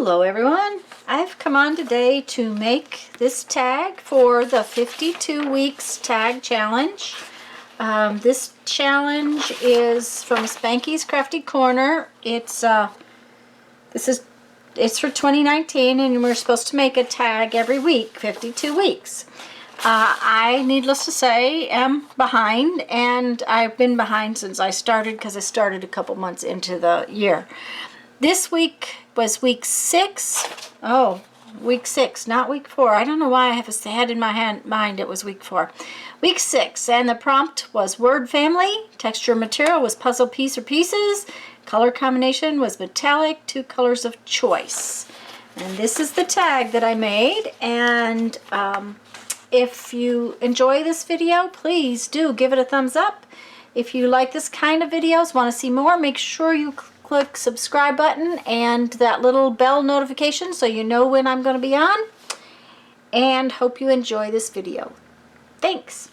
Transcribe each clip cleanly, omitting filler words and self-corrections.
Hello everyone, I've come on today to make this tag for the 52 weeks tag challenge. This challenge is from Spanky's Crafty Corner. It's for 2019 and we're supposed to make a tag every week, 52 weeks. I, needless to say, am behind, and I've been behind since I started because I started a couple months into the year. This week was week 6. Oh, week 6, not week 4. I don't know why I had in my mind it was week 4. Week 6, and the prompt was word family. Texture material was puzzle piece or pieces. Color combination was metallic, 2 colors of choice. And this is the tag that I made. And if you enjoy this video, please do give it a thumbs up. If you like this kind of videos, want to see more, make sure you click subscribe button and that little bell notification so you know when I'm going to be on. And hope you enjoy this video. Thanks.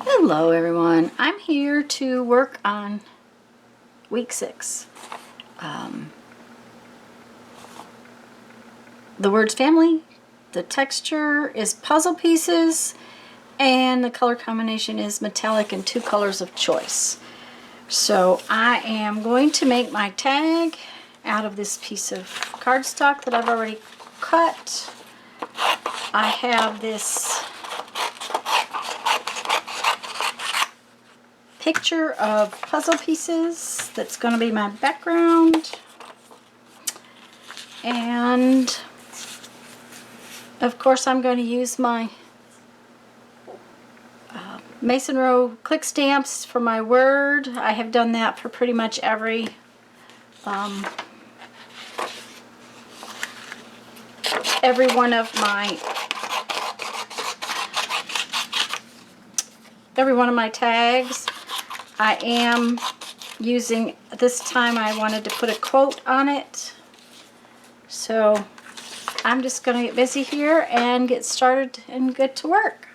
Hello everyone. I'm here to work on week 6. The words family, the texture is puzzle pieces, and the color combination is metallic and 2 colors of choice. So I am going to make my tag out of this piece of cardstock that I've already cut. I have this picture of puzzle pieces that's going to be my background. And of course I'm going to use my Mason Row click stamps for my word. I have done that for pretty much every one of my tags. I am using, this time I wanted to put a quote on it. So I'm just going to get busy here and get started and get to work.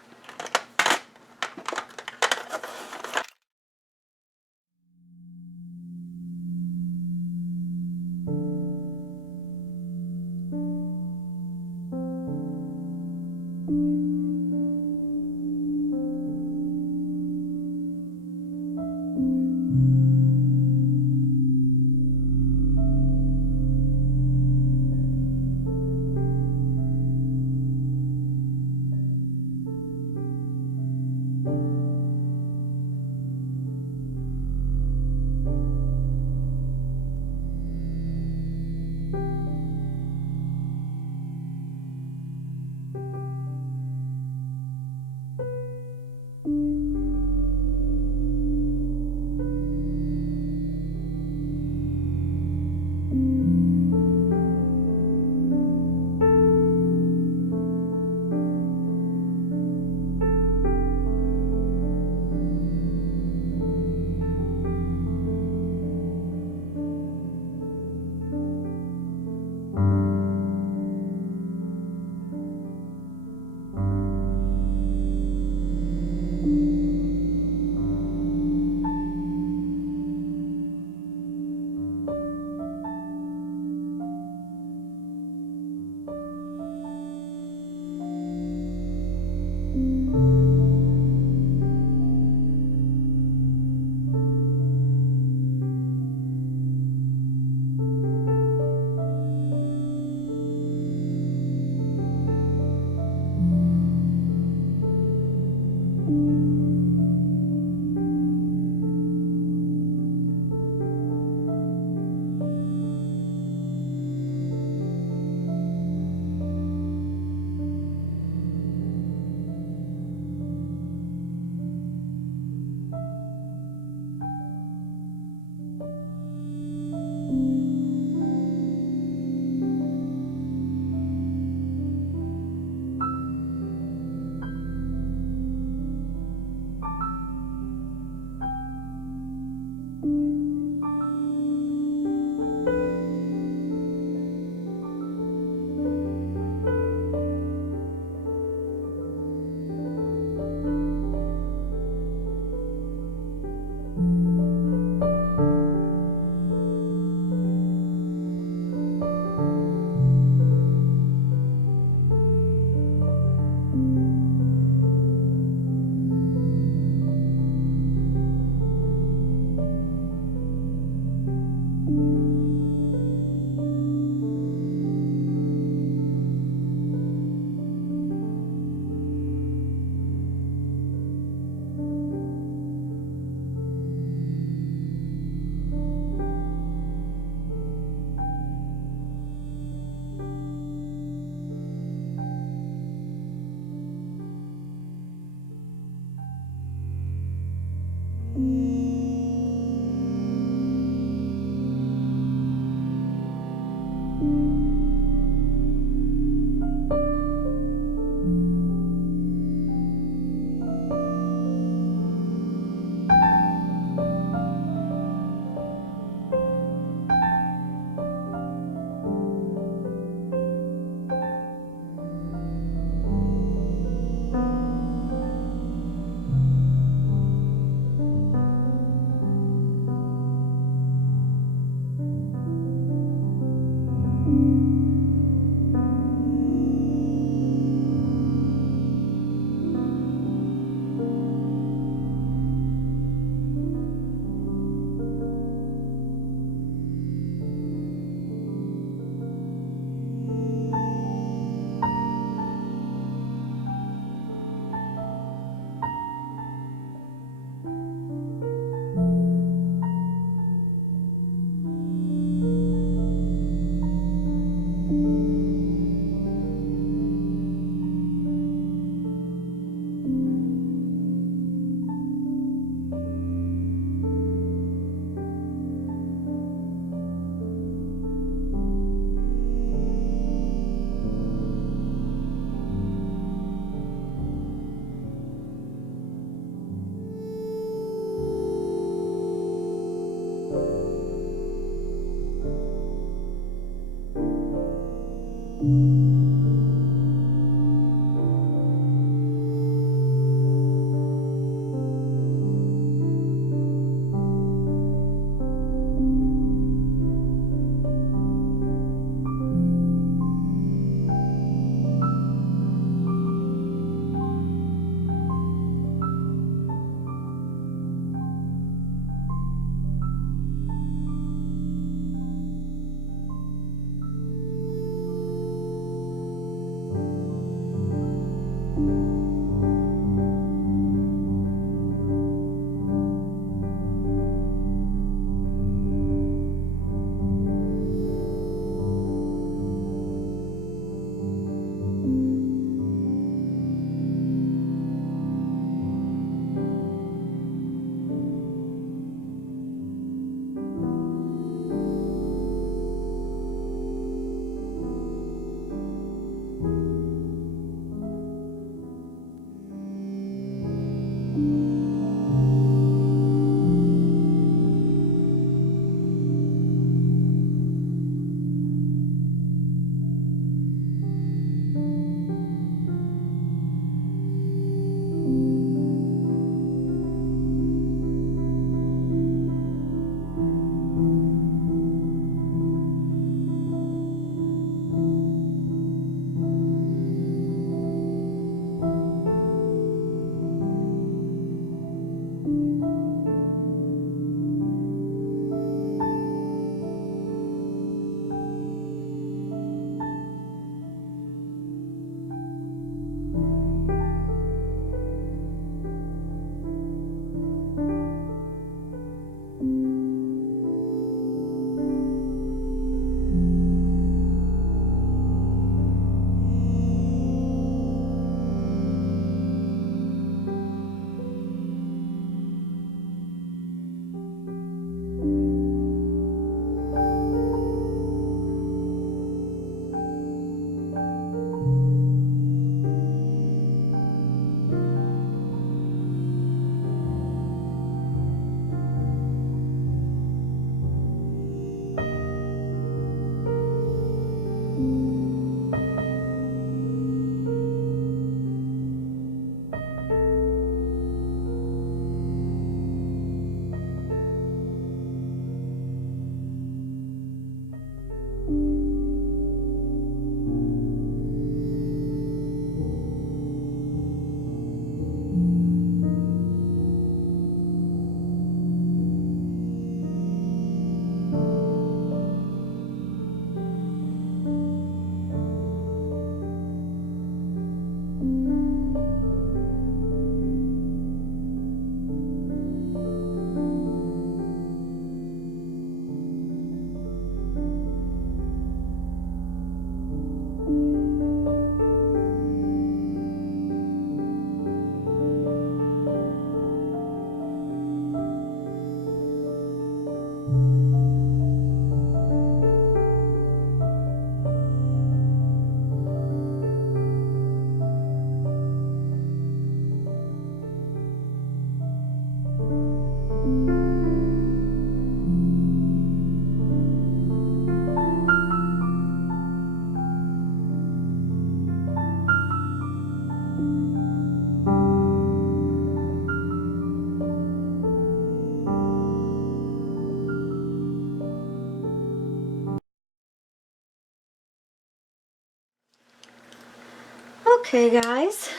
Okay, guys,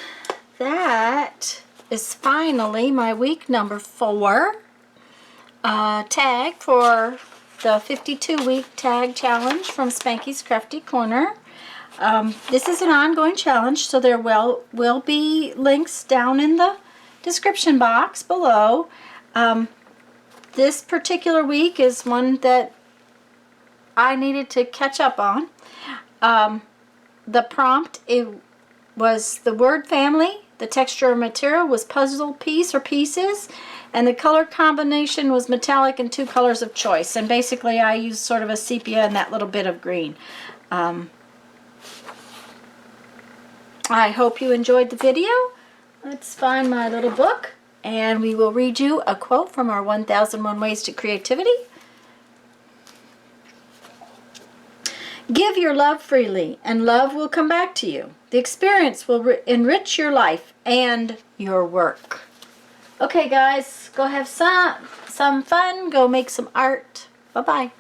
that is finally my week number 4 tag for the 52-week tag challenge from Spanky's Crafty Corner. This is an ongoing challenge, so there will be links down in the description box below. This particular week is one that I needed to catch up on. The prompt, it was the word family, the texture of material was puzzle piece or pieces, and the color combination was metallic and 2 colors of choice. And basically I used sort of a sepia and that little bit of green. I hope you enjoyed the video. Let's find my little book and we will read you a quote from our 1001 Ways to Creativity. Give your love freely and love will come back to you. The experience will enrich your life and your work. Okay guys, go have some fun, go make some art. Bye-bye.